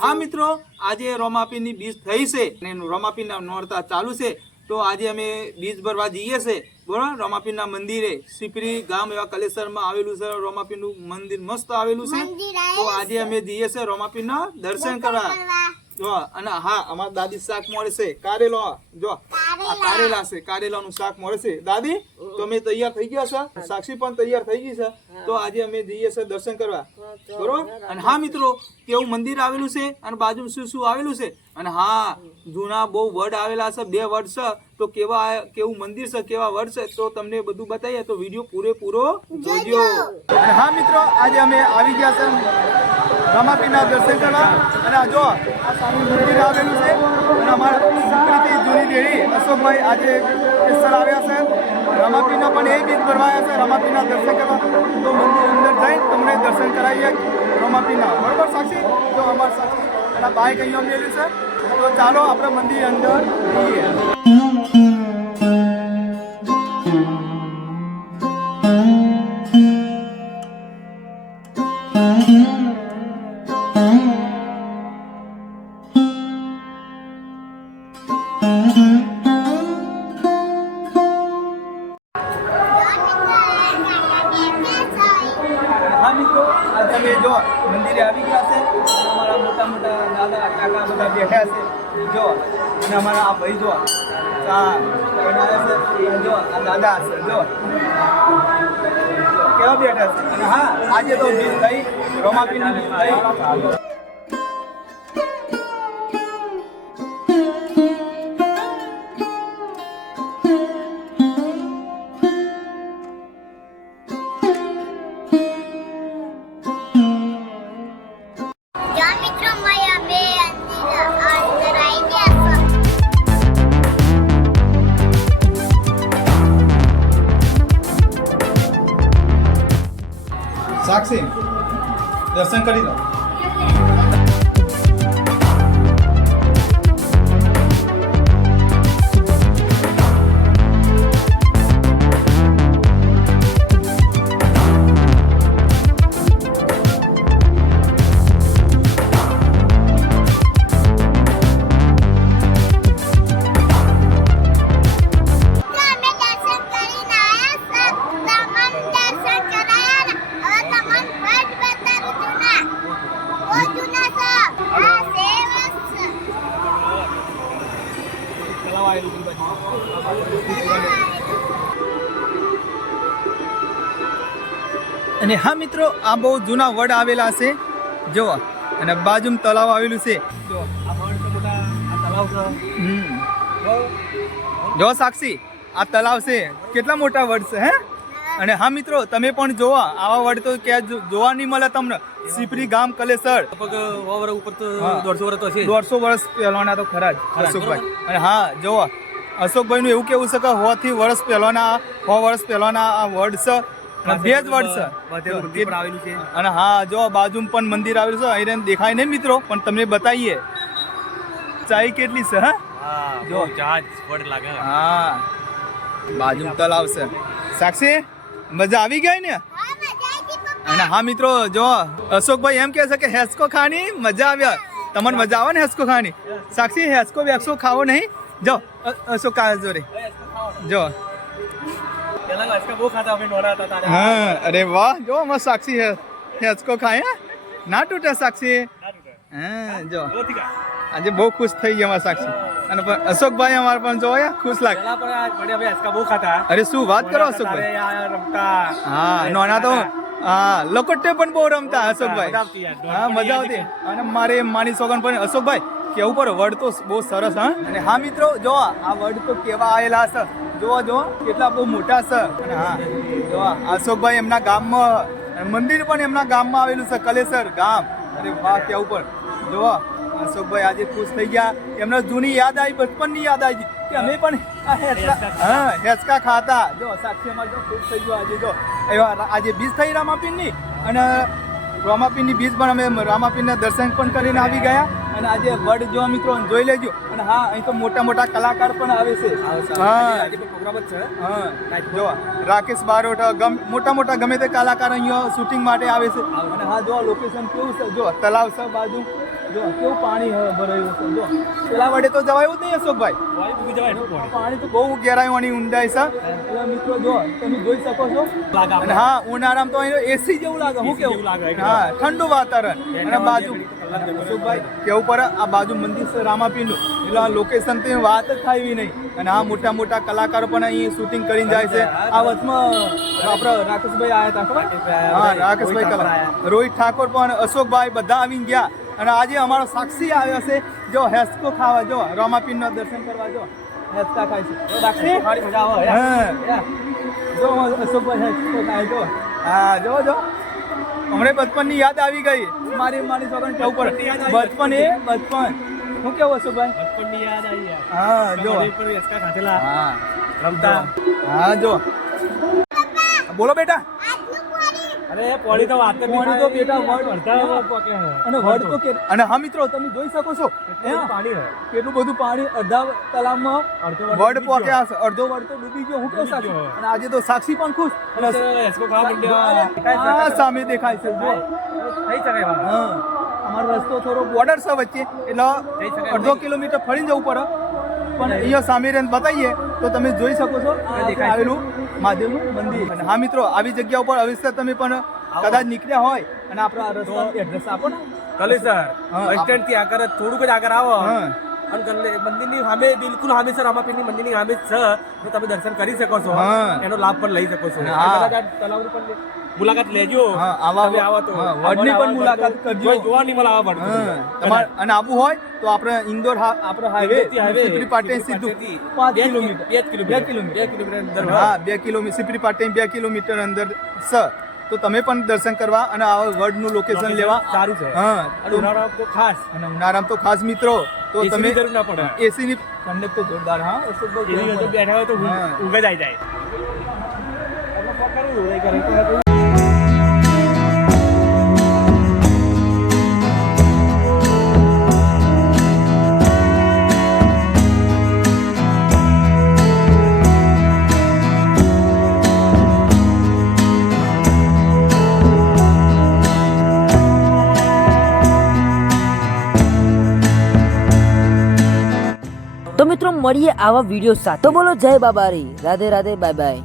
હા મિત્રો આજે રોમાપીરની બીજ થઈ છે અને રોમાપીના નોરતા ચાલુ છે તો આજે અમે બીજ ભરવા જઈએ છે. બરોબર રોમાપીરના મંદિરે સિપરી ગામ એવા કલેસરમાં આવેલું છે રોમાપીનું મંદિર મસ્ત આવેલું છે. તો આજે અમે જઈએ છે રોમાપીરના દર્શન કરવા. જો અને હા અમારા દાદી શાક મળે છે. કારેલો જો આ કારેલા. છે. કારેલાનું શાક મળે છે. દાદી તમે તૈયાર થઈ ગયા છો? સાક્ષી પણ તૈયાર થઈ ગઈ છે. તો આજે અમે જઈએ છે દર્શન કરવા. બરોબર? અને હા મિત્રો કેવું મંદિર આવેલું છે? અને બાજુ શું શું આવેલું છે? અને હા જૂના બહુ વડ આવેલા છે. બે વડ છે. તો કેવા કેવું મંદિર છે કેવા વર્ષ છે તો તમને બધું બતાવીએ. તો વીડિયો પૂરેપૂરો જોજો. અને હા મિત્રો આજે અમે આવી ગયા છે રમાપીના દર્શન કરવા. અને આ જો આ સામે મંદિર આવેલું છે. અને અમારા સંસ્કૃતિ જૂની દેવી અશોકભાઈ આજે સ્થળ આવ્યા છે. રમાપીના પણ એ બીજ ભરવાયા છે રમાપીના દર્શન કરવા. તો મંદિર અંદર જઈ તમને દર્શન કરાવીએ રમાપીના બરોબર સાક્ષી? જો અમારા સાક્ષી અને બાઈક અહીંયા મેળ્યું છે. તો ચાલો આપણે મંદિર અંદર જઈએ. આજે જો મંદિરે આવી ગયા છે. અમારા મોટા મોટા દાદા કાકા બધા બેઠા છે. જો અને અમારા આ ભાઈ જો અને જો આ દાદા છે જો કેવા બેઠા છે અને હા, આજે તો બીજ થઈ, રોમાપીની બીજ થઈ. સાક્ષી. દર્શન કરી લો. અને હા મિત્રો આ બહુ જૂના વડ આવેલા છે. જો અને બાજુમાં તળાવ આવેલું છે. જો સાક્ષી આ તળાવ છે. કેટલા મોટા વડ છે હે? અને હા મિત્રો તમે પણ જોવા આવા વડ તો ક્યાં જોવા નહીં મળે તમને. સિપરી ગામ કલેસર. લગભગ વર્ષ ઉપર તો દોઢસો વર્ષ તો છે દોઢસો વર્ષ પહેલાના તો ખરા જ અશોકભાઈ. અને હા જોવા અશોકભાઈનું એવું કેવું છે કે હોથી વર્ષ પહેલાના સો વર્ષ પહેલાના આ વડ છે. બે જ. આવેલું છે. અને હા જો બાજુમાં પણ મંદિર આવેલું છે અહીં દેખાય નહીં મિત્રો પણ તમને બતાવીએ. ચાઈ કેટલી છે હા? હા જો. જો જહાજ વડ લાગે. હા. બાજુમાં તલાવ છે સાક્ષી મજા આવી ગઈ ને? હા મજા આવી પપ્પા. અને હા મિત્રો જો અશોકભાઈ એમ કહે છે કે હેસ્કો ખાની મજા આવ્યા તમને મજા આવે ને હેસ્કો ખાની સાક્ષી હેસ્કો વેસ્કો ખાવો નહીં? જો અશોક જો રે જો. હા અરે વાહ જો મસ્ત સાક્ષી હે હેસ્કો ખાય? ના તૂટે સાક્ષી? હા જો. આજે બહુ ખુશ થઈ ગયા અમારા સાક્ષી. અને પણ અશોકભાઈ અમારે પણ જો યાર ખુશ લાગે. અરે શું વાત કરો અશોકભાઈ? હા નોના તો હા લકોટે પણ બહુ રમતા અશોકભાઈ. હા મજા આવતી. અને મારે માની સોગન પણ અશોકભાઈ કેવું પર વડ તો બહુ સરસ હા? અને હા મિત્રો જો આ વડ તો કેવા આવેલા છે. જોવા જો કેટલા બહુ મોટા છે. અને હા જો અશોકભાઈ એમના ગામમાં મંદિર પણ એમના ગામમાં આવેલું છે કલેસર ગામ. અરે વાહ કેવું પણ જો અશોકભાઈ આજે ખુશ થઈ ગયા. એમને જૂની યાદ આવી બચપનની યાદ આવી કે અમે પણ હા હેચકા ખાતા. જો સાક્ષી અમારે જો ખુશ થઈ ગયો આજે જો. એવા આજે બીજ થઈ રામાપીનની અને રામાપીનની બીજ પણ અમે રામાપીનના દર્શન પણ કરીને આવી ગયા. અને આજે વડ જો મિત્રો જોઈ લેજો. અને હા અહીં તો મોટા મોટા કલાકાર પણ આવે છે. હા પ્રોગ્રામ જ છે. હા. જો રાકેશ બારોટ ગમ મોટા મોટા ગમે તે કલાકાર અહીંયા શૂટિંગ માટે આવે છે. અને હા જો લોકેશન કેવું છે? જો તલાવ છે બાજુ. જો કેવું પાણી ભરાયું છે? જો પેલા વડે તો જવાયું જ નહીં અશોકભાઈ. પાણી. તો બહુ ગેરાઈઓની ઊંડાઈ છે એટલે મિત્રો જો તમે જોઈ શકો છો. અને હા ઉનાળામાં તો અહીં એસી જેવું લાગે શું કેવું? લાગે, હા ઠંડુ વાતાવરણ. અને બાજુ અશોકભાઈ કેવું પડે? આ બાજુ મંદિર છે રામાપીનું એટલે આ લોકેશન તો વાત જ થાય એવી નહીં. અને આ મોટા મોટા કલાકારો પણ અહીં શૂટિંગ કરીને જાય છે. આ વચમાં આપણે રાકેશભાઈ આવ્યા હતા ખબર? હા રાકેશભાઈ કલા. રોહિત ઠાકોર પણ અશોકભાઈ બધા આવી ગયા. અને આજે અમારો સાક્ષી આવ્યો છે. જો હેસ્કો ખાવા જો રામાપીરનો દર્શન કરવા જો હેસકા ખાય છે. જો સાક્ષી જો અશોકભાઈ હેસકો ખાય જો. હા જો જો. અમને બચપનની યાદ આવી ગઈ. મારી મારી છોકરાને કેવું પડે? બચપન એ બચપન. શું કેવું અશોકભાઈ? બચપનની યાદ આવી હા જો. હેસકા ખાધેલા. હા. રમતા. હા જો. બોલો બેટા. અરે પોળી તો વાત પોળી તો બેટા વર્ડ અડધા અને વર્ડ તો કે અને હા મિત્રો તમે જોઈ શકો છો. પાણી કેટલું બધું પાણી અડધા તલાવમાં અડધો વડ પોકે. હશે. અડધો વર્ડ તો ડૂબી ગયો. હું કેવું સાક્ષી અને આજે તો સાક્ષી પણ ખુશ. અને સામે દેખાય છે. જો થઈ શકે વાત. હા. અમારો રસ્તો થોડો બોર્ડર છે વચ્ચે. એટલે અડધો કિલોમીટર ફરીને જવું પડે. પણ અહીંયા સામે રહીને બતાવીએ તો તમે જોઈ શકો છો. આવેલું મહાદેવનું મંદિર. અને હા મિત્રો આવી જગ્યા ઉપર અવશ્ય તમે પણ કદાચ નીકળ્યા હોય અને આપણો આ રસ્તાનું એડ્રેસ આપો ને. કલેસર. બસ સ્ટેન્ડથી આગળ થોડુંક જ આગળ આવો. હા. અને મંદિરની સામે બિલકુલ સામે સર રામાપીરની મંદિરની સામે જ છે. તો તમે દર્શન કરી શકો છો હા. એનો લાભ પણ લઈ શકો છો. તલાવની પણ મુલાકાત લેજો. હા, આવા- તો. વડની પણ મુલાકાત કરજો. જોવા નહીં મળે આવા વડ. હા, તમારે અને આબુ હોય તો આપણે ઇન્દોર હા- આપણો હાઈવે સિપરી પાટે સીધું. પાંચ કિલોમીટર. બે કિલોમીટર. બે કિલોમીટર. અંદર હા બે કિલોમીટર સિપરી પાટે બે કિલોમીટર અંદર છે તો તમે પણ દર્શન કરવા અને આ વર્ડનું લોકેશન લેવા. સારું છે. હા અને ઉનાળામાં તો ખાસ. અને ઉનાળામાં તો ખાસ મિત્રો તો તમે જરૂર ના પડે. એસી ની ઠંડક તો જોરદાર હા બેઠા હોય તો ઉભે જાય આવી જાય. મળીએ આવા વીડિયો સાથે. બોલો જય બાબારી. Radhe Radhe bye bye.